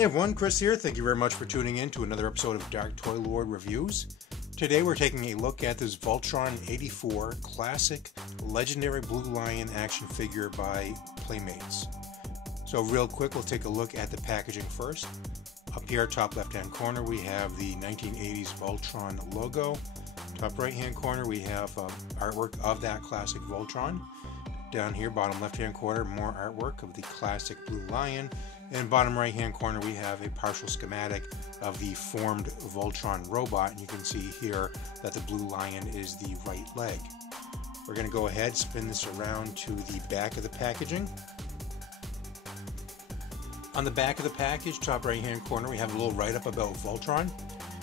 Hey everyone, Chris here. Thank you very much for tuning in to another episode of Darktoylord Reviews. Today we're taking a look at this Voltron 84 classic legendary Blue Lion action figure by Playmates. So real quick, we'll take a look at the packaging first. Up here, top left hand corner, we have the 1980s Voltron logo. Top right hand corner, we have artwork of that classic Voltron. Down here, bottom left hand corner, more artwork of the classic Blue Lion. And bottom right hand corner, we have a partial schematic of the formed Voltron robot. And you can see here that the Blue Lion is the right leg. We're going to go ahead, spin this around to the back of the packaging. On the back of the package, top right hand corner, we have a little write-up about Voltron.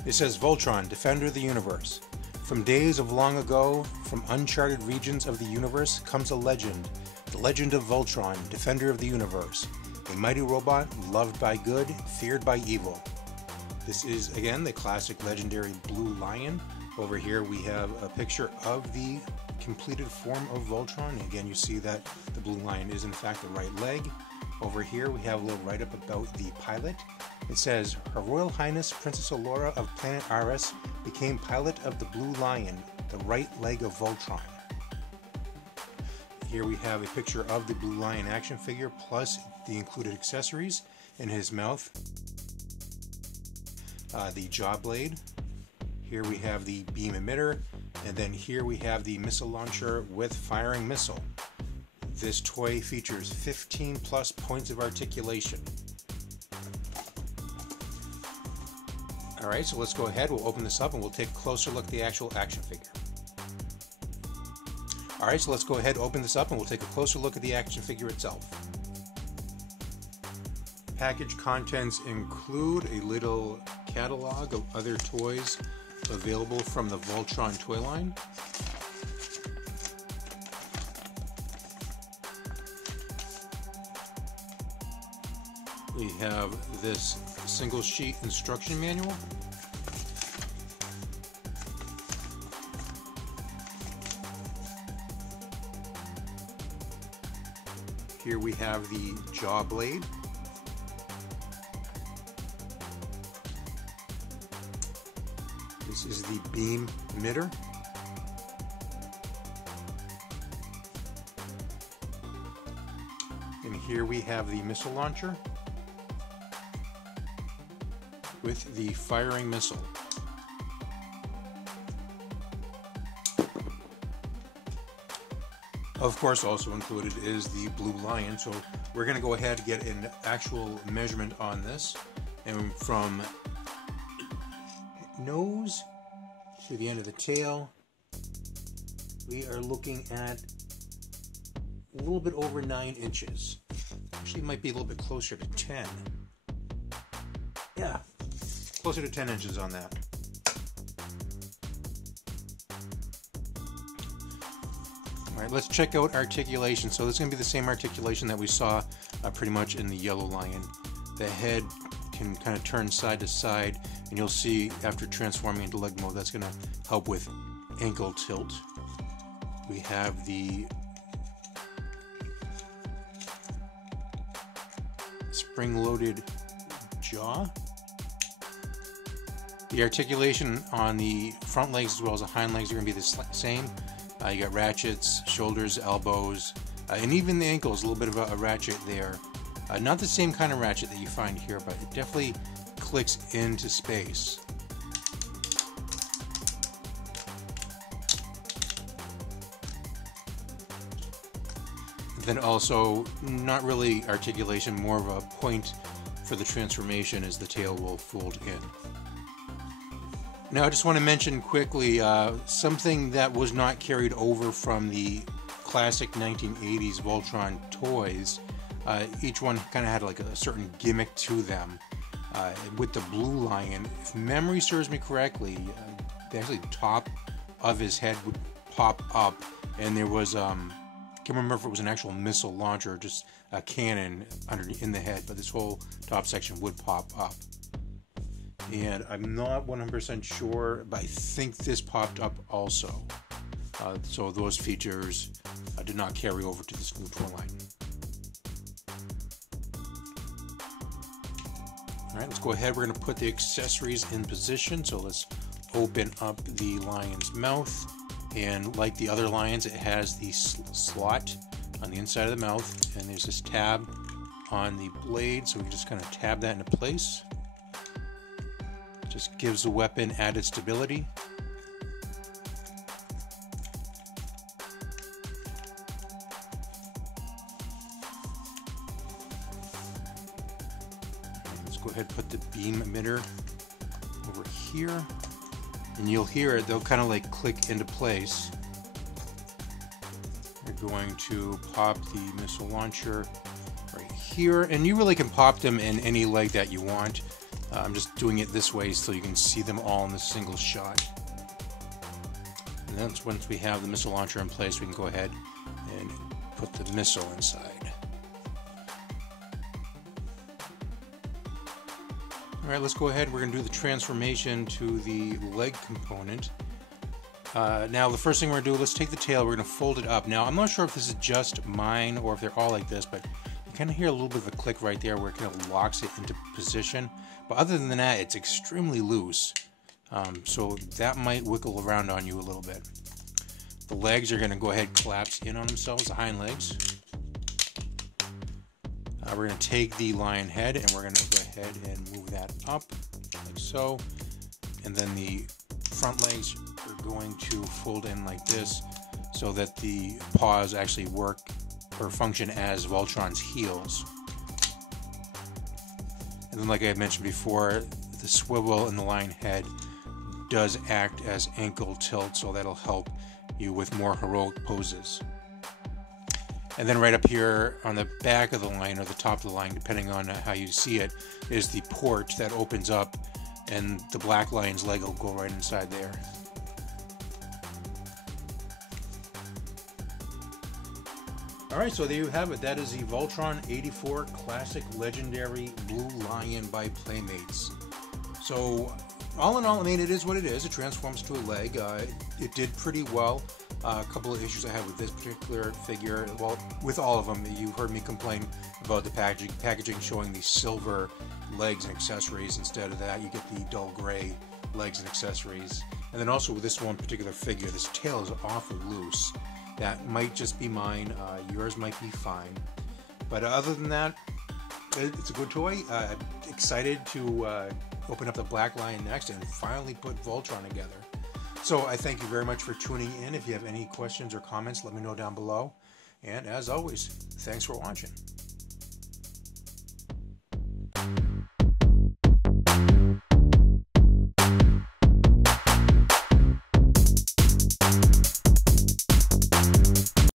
It says, Voltron, defender of the universe. From days of long ago, from uncharted regions of the universe, comes a legend. The legend of Voltron, defender of the universe. A mighty robot, loved by good, feared by evil. This is, again, the classic legendary Blue Lion. Over here we have a picture of the completed form of Voltron. And again, you see that the Blue Lion is in fact the right leg. Over here we have a little write-up about the pilot. It says, Her Royal Highness Princess Allura of Planet Aris became pilot of the Blue Lion, the right leg of Voltron. Here we have a picture of the Blue Lion action figure plus the included accessories in his mouth. The jaw blade. Here we have the beam emitter, and then here we have the missile launcher with firing missile. This toy features 15 plus points of articulation. Alright, so let's go ahead, we'll open this up and we'll take a closer look at the actual action figure. Alright, so let's go ahead, open this up, and we'll take a closer look at the action figure itself. Package contents include a little catalog of other toys available from the Voltron toy line. We have this single sheet instruction manual. Here we have the jaw blade. This is the beam emitter. And here we have the missile launcher with the firing missile. Of course, also included is the Blue Lion, so we're going to go ahead and get an actual measurement on this. And from nose to the end of the tail, we are looking at a little bit over 9 inches. Actually, it might be a little bit closer to 10. Yeah, closer to 10 inches on that. Alright, let's check out articulation. So this is going to be the same articulation that we saw pretty much in the Yellow Lion. The head can kind of turn side to side, and you'll see after transforming into leg mode that's going to help with ankle tilt. We have the spring-loaded jaw. The articulation on the front legs as well as the hind legs are going to be the same. You got ratchets, shoulders, elbows, and even the ankles, a little bit of a ratchet there. Not the same kind of ratchet that you find here, but it definitely clicks into space. Then also, not really articulation, more of a point for the transformation as the tail will fold in. Now I just want to mention quickly something that was not carried over from the classic 1980s Voltron toys. Each one kind of had like a certain gimmick to them. With the Blue Lion, if memory serves me correctly, actually the top of his head would pop up, and there was, I can't remember if it was an actual missile launcher or just a cannon underneath in the head, but this whole top section would pop up. And I'm not 100% sure, but I think this popped up also. So those features did not carry over to this new toy line. Alright, let's go ahead. We're going to put the accessories in position. So let's open up the lion's mouth. And like the other lions, it has the slot on the inside of the mouth. And there's this tab on the blade. So we can just kind of tab that into place. Just gives the weapon added stability. Go ahead and put the beam emitter over here, and you'll hear it, they'll kind of like click into place. You're going to pop the missile launcher right here, and you really can pop them in any leg that you want. I'm just doing it this way so you can see them all in a single shot. And then once we have the missile launcher in place, we can go ahead and put the missile inside. Alright, let's go ahead. We're going to do the transformation to the leg component. Now, the first thing we're going to do, let's take the tail, we're going to fold it up. Now, I'm not sure if this is just mine or if they're all like this, but you kind of hear a little bit of a click right there where it kind of locks it into position. But other than that, it's extremely loose. So that might wiggle around on you a little bit. The legs are going to go ahead and collapse in on themselves, the hind legs. We're going to take the lion head and we're going to go ahead and move that up like so. And then the front legs are going to fold in like this so that the paws actually work or function as Voltron's heels. And then, like I mentioned before, the swivel in the lion head does act as ankle tilt, so that'll help you with more heroic poses. And then right up here on the back of the line or the top of the line, depending on how you see it, is the port that opens up, and the black lion's leg will go right inside there. Alright, so there you have it. That is the Voltron 84 Classic Legendary Blue Lion by Playmates. So, all in all, I mean, it is what it is. It transforms to a leg. It did pretty well. A couple of issues I had with this particular figure, well, with all of them, you heard me complain about the packaging showing the silver legs and accessories. Instead of that, you get the dull gray legs and accessories. And then also with this one particular figure, this tail is awfully loose. That might just be mine. Yours might be fine. But other than that, it's a good toy. Excited to open up the Black Lion next and finally put Voltron together. So I thank you very much for tuning in. If you have any questions or comments, let me know down below. And as always, thanks for watching.